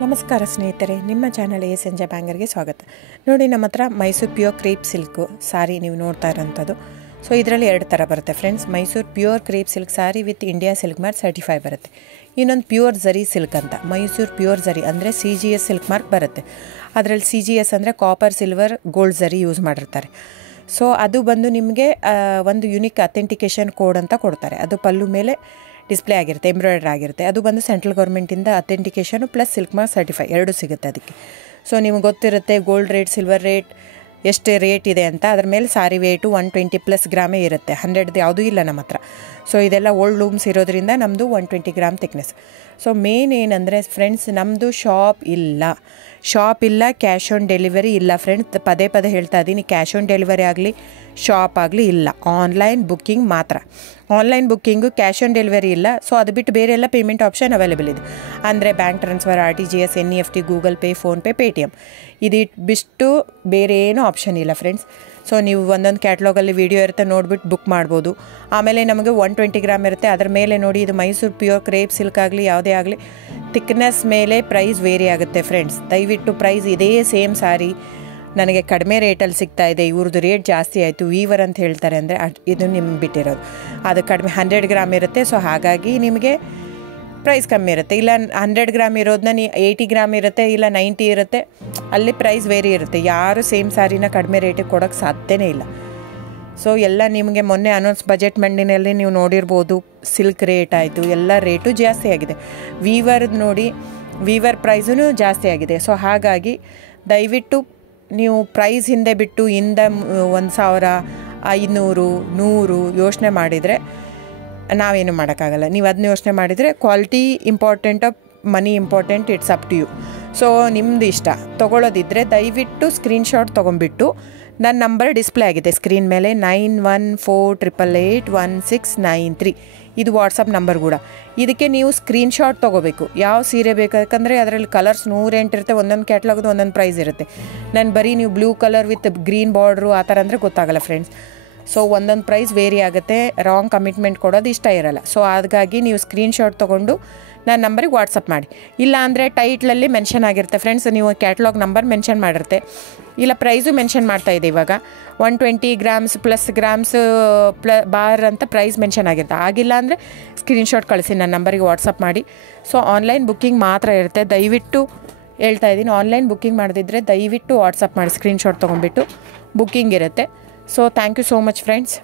ನಮಸ್ಕಾರ ಸ್ನೇಹಿತರೆ, ನಿಮ್ಮ ಚಾನಲ್ ಎ ಸಂಜೆ ಬ್ಯಾಂಗರ್ಗೆ ಸ್ವಾಗತ. ನೋಡಿ, ನಮ್ಮ ಹತ್ರ ಮೈಸೂರು ಪ್ಯೂರ್ ಕ್ರೇಪ್ ಸಿಲ್ಕು ಸಾರಿ ನೀವು ನೋಡ್ತಾ ಇರೋಂಥದ್ದು. ಸೊ ಇದರಲ್ಲಿ ಎರಡು ಥರ ಬರುತ್ತೆ friends. Mysuru pure crepe silk sorry with India silk mark certify ಬರುತ್ತೆ. ಇನ್ನೊಂದು ಪ್ಯೂರ್ ಝರಿ ಸಿಲ್ಕ್ ಅಂತ, ಮೈಸೂರು ಪ್ಯೂರ್ ಝರಿ ಅಂದರೆ CGS ಸಿಲ್ಕ್ ಮಾರ್ಕ್ ಬರುತ್ತೆ. ಅದರಲ್ಲಿ CGS ಅಂದರೆ ಕಾಪರ್, ಸಿಲ್ವರ್, ಗೋಲ್ಡ್ ಝರಿ ಯೂಸ್ ಮಾಡಿರ್ತಾರೆ. ಸೊ ಅದು ಬಂದು ನಿಮಗೆ ಒಂದು ಯುನಿಕ್ ಅಥೆಂಟಿಕೇಷನ್ ಕೋಡ್ ಅಂತ ಕೊಡ್ತಾರೆ. ಅದು ಪಲ್ಲು ಮೇಲೆ ಡಿಸ್ಪ್ಲೇ ಆಗಿರುತ್ತೆ, ಎಂಬ್ರಾಯ್ಡ್ರಿ ಆಗಿರುತ್ತೆ. ಅದು ಬಂದು ಸೆಂಟ್ರಲ್ ಗೌರ್ಮೆಂಟಿಂದ ಅಥೆಂಟಿಕೇಷನು ಪ್ಲಸ್ ಸಿಲ್ಕ್ ಮಾರ್ಕ್ ಸರ್ಟಿಫೈ ಎರಡೂ ಸಿಗುತ್ತೆ ಅದಕ್ಕೆ. ಸೊ ನಿಮ್ಗೆ ಗೊತ್ತಿರುತ್ತೆ ಗೋಲ್ಡ್ ರೇಟ್, ಸಿಲ್ವರ್ ರೇಟ್ ಎಷ್ಟು ರೇಟ್ ಇದೆ ಅಂತ. ಅದ್ರ ಮೇಲೆ ಸಾರಿ ವೇಟು 120+ ಗ್ರಾಮೇ ಇರುತ್ತೆ, 100 ಯಾವುದೂ ಇಲ್ಲ ನಮ್ಮ ಹತ್ರ. ಸೊ ಇದೆಲ್ಲ ಓಲ್ಡ್ ಲೂಮ್ಸ್ ಇರೋದ್ರಿಂದ ನಮ್ಮದು 120 ಗ್ರಾಮ್ ಥಿಕ್ನೆಸ್. ಸೊ ಮೇನ್ ಏನಂದರೆ ಫ್ರೆಂಡ್ಸ್, ನಮ್ಮದು ಶಾಪ್ ಇಲ್ಲ, ಕ್ಯಾಶ್ ಆನ್ ಡೆಲಿವರಿ ಇಲ್ಲ ಫ್ರೆಂಡ್ಸ್. ಪದೇ ಹೇಳ್ತಾ ಇದ್ದೀನಿ, ಕ್ಯಾಶ್ ಆನ್ ಡೆಲಿವರಿ ಆಗಲಿ ಶಾಪ್ ಆಗಲಿ ಇಲ್ಲ, ಆನ್ಲೈನ್ ಬುಕ್ಕಿಂಗ್ ಮಾತ್ರ. Online booking, cash on delivery ಇಲ್ಲ. ಸೊ ಅದು ಬಿಟ್ಟು ಬೇರೆ ಎಲ್ಲ ಪೇಮೆಂಟ್ ಆಪ್ಷನ್ ಅವೈಲೇಬಲ್ ಇದೆ. ಅಂದರೆ bank transfer, RTGS, NEFT, Google pay, PhonePe, Paytm ಬಿಟ್ಟು ಬೇರೆ ಏನೂ ಆಪ್ಷನ್ ಇಲ್ಲ ಫ್ರೆಂಡ್ಸ್. ಸೊ ನೀವು ಒಂದೊಂದು ಕ್ಯಾಟ್ಲಾಗಲ್ಲಿ ವೀಡಿಯೋ ಇರುತ್ತೆ, ನೋಡಿಬಿಟ್ಟು ಬುಕ್ ಮಾಡ್ಬೋದು. ಆಮೇಲೆ ನಮಗೆ 120 ಗ್ರಾಮ್ ಇರುತ್ತೆ. ಅದರ ಮೇಲೆ ನೋಡಿ, ಇದು ಮೈಸೂರು ಪ್ಯೂರ್ ಕ್ರೇಪ್ ಸಿಲ್ಕ್ ಆಗಲಿ ಯಾವುದೇ ಆಗಲಿ ಥಿಕ್ನೆಸ್ ಮೇಲೆ ಪ್ರೈಸ್ ವೇರಿ ಆಗುತ್ತೆ ಫ್ರೆಂಡ್ಸ್. ದಯವಿಟ್ಟು ಪ್ರೈಸ್ ಇದೇ ಸೇಮ್ ಸಾರಿ ನನಗೆ ಕಡಿಮೆ ರೇಟಲ್ಲಿ ಸಿಗ್ತಾ ಇದೆ, ಇವ್ರದ್ದು ರೇಟ್ ಜಾಸ್ತಿ ಆಯಿತು ವೀವರ್ ಅಂತ ಹೇಳ್ತಾರೆ ಅಂದರೆ ಇದು ನಿಮ್ಗೆ ಬಿಟ್ಟಿರೋದು. ಅದು ಕಡಿಮೆ 100 ಗ್ರಾಮ್ ಇರುತ್ತೆ. ಸೊ ಹಾಗಾಗಿ ನಿಮಗೆ ಪ್ರೈಸ್ ಕಮ್ಮಿ ಇರುತ್ತೆ. ಇಲ್ಲ 100 ಗ್ರಾಮ್ ಇರೋದನ್ನ 80 ಗ್ರಾಮ್ ಇರುತ್ತೆ, ಇಲ್ಲ 90 ಇರುತ್ತೆ, ಅಲ್ಲಿ ಪ್ರೈಸ್ ವೇರಿ ಇರುತ್ತೆ. ಯಾರು ಸೇಮ್ ಸಾರಿನ ಕಡಿಮೆ ರೇಟಿಗೆ ಕೊಡೋಕ್ಕೆ ಸಾಧ್ಯನೇ ಇಲ್ಲ. ಸೊ ಎಲ್ಲ ನಿಮಗೆ ಮೊನ್ನೆ ಅನೌನ್ಸ್ ಬಜೆಟ್ ಮಂಡಿನಲ್ಲಿ ನೀವು ನೋಡಿರ್ಬೋದು, ಸಿಲ್ಕ್ ರೇಟ್ ಆಯಿತು, ಎಲ್ಲ ರೇಟು ಜಾಸ್ತಿ ಆಗಿದೆ. ವೀವರ್ದು ನೋಡಿ, ವೀವರ್ ಪ್ರೈಸೂ ಜಾಸ್ತಿ ಆಗಿದೆ. ಸೊ ಹಾಗಾಗಿ ದಯವಿಟ್ಟು ನೀವು ಪ್ರೈಸ್ ಹಿಂದೆ ಬಿಟ್ಟು 1,000, 500, 100 ಯೋಚನೆ ಮಾಡಿದರೆ ನಾವೇನು ಮಾಡೋಕ್ಕಾಗಲ್ಲ. ನೀವು ಅದನ್ನ ಯೋಚನೆ ಮಾಡಿದರೆ quality important, money important, it's up to you. So ನಿಮ್ಮದು ಇಷ್ಟ. ತೊಗೊಳ್ಳೋದಿದ್ದರೆ ದಯವಿಟ್ಟು ಸ್ಕ್ರೀನ್ಶಾಟ್ ತೊಗೊಂಬಿಟ್ಟು, ನನ್ನ ನಂಬರ್ ಡಿಸ್ಪ್ಲೇ ಆಗಿದೆ ಸ್ಕ್ರೀನ್ ಮೇಲೆ, 9148881693. ಇದು ವಾಟ್ಸಪ್ ನಂಬರ್ ಕೂಡ. ಇದಕ್ಕೆ ನೀವು ಸ್ಕ್ರೀನ್ಶಾಟ್ ತೊಗೋಬೇಕು. ಯಾವ ಸೀರೆ ಬೇಕು, ಯಾಕಂದರೆ ಅದರಲ್ಲಿ ಕಲರ್ಸ್ 108 ಇರುತ್ತೆ, ಒಂದೊಂದು ಕ್ಯಾಟ್ಲಾಗದು ಒಂದೊಂದು ಪ್ರೈಸ್ ಇರುತ್ತೆ. ನಾನು ಬರೀ ನೀವು blue colour with green border ಆ ಥರ ಅಂದರೆ ಗೊತ್ತಾಗಲ್ಲ ಫ್ರೆಂಡ್ಸ್. ಸೊ ಒಂದೊಂದು ಪ್ರೈಸ್ ವೇರಿ ಆಗುತ್ತೆ, ರಾಂಗ್ ಕಮಿಟ್ಮೆಂಟ್ ಕೊಡೋದು ಇಷ್ಟ ಇರಲ್ಲ. ಸೊ ಹಾಗಾಗಿ ನೀವು ಸ್ಕ್ರೀನ್ಶಾಟ್ ತೊಗೊಂಡು ನನ್ನ ನಂಬರಿಗೆ ವಾಟ್ಸಪ್ ಮಾಡಿ. ಇಲ್ಲ ಅಂದರೆ ಟೈಟ್ಲಲ್ಲಿ ಮೆನ್ಷನ್ ಆಗಿರುತ್ತೆ ಫ್ರೆಂಡ್ಸ್, ನೀವು ಕ್ಯಾಟ್ಲಾಗ್ ನಂಬರ್ ಮೆನ್ಷನ್ ಮಾಡಿರುತ್ತೆ, ಇಲ್ಲ ಪ್ರೈಸು ಮೆನ್ಷನ್ ಮಾಡ್ತಾಯಿದೆ. ಇವಾಗ 120 ಗ್ರಾಮ್ಸ್ ಪ್ಲಸ್ ಗ್ರಾಮ್ಸ್ ಬಾರ್ ಅಂತ ಪ್ರೈಸ್ ಮೆನ್ಷನ್ ಆಗಿರುತ್ತೆ. ಆಗಿಲ್ಲ ಅಂದರೆ ಸ್ಕ್ರೀನ್ಶಾಟ್ ಕಳಿಸಿ, ನನ್ನ ನಂಬರಿಗೆ ವಾಟ್ಸಪ್ ಮಾಡಿ. ಸೊ ಆನ್ಲೈನ್ ಬುಕ್ಕಿಂಗ್ ಮಾತ್ರ ಇರುತ್ತೆ. ದಯವಿಟ್ಟು ಹೇಳ್ತಾ ಇದ್ದೀನಿ, ಆನ್ಲೈನ್ ಬುಕ್ಕಿಂಗ್ ಮಾಡದಿದ್ದರೆ ದಯವಿಟ್ಟು ವಾಟ್ಸಪ್ ಮಾಡಿ, ಸ್ಕ್ರೀನ್ಶಾಟ್ ತೊಗೊಂಡ್ಬಿಟ್ಟು ಬುಕ್ಕಿಂಗ್ ಇರುತ್ತೆ. So thank you so much friends.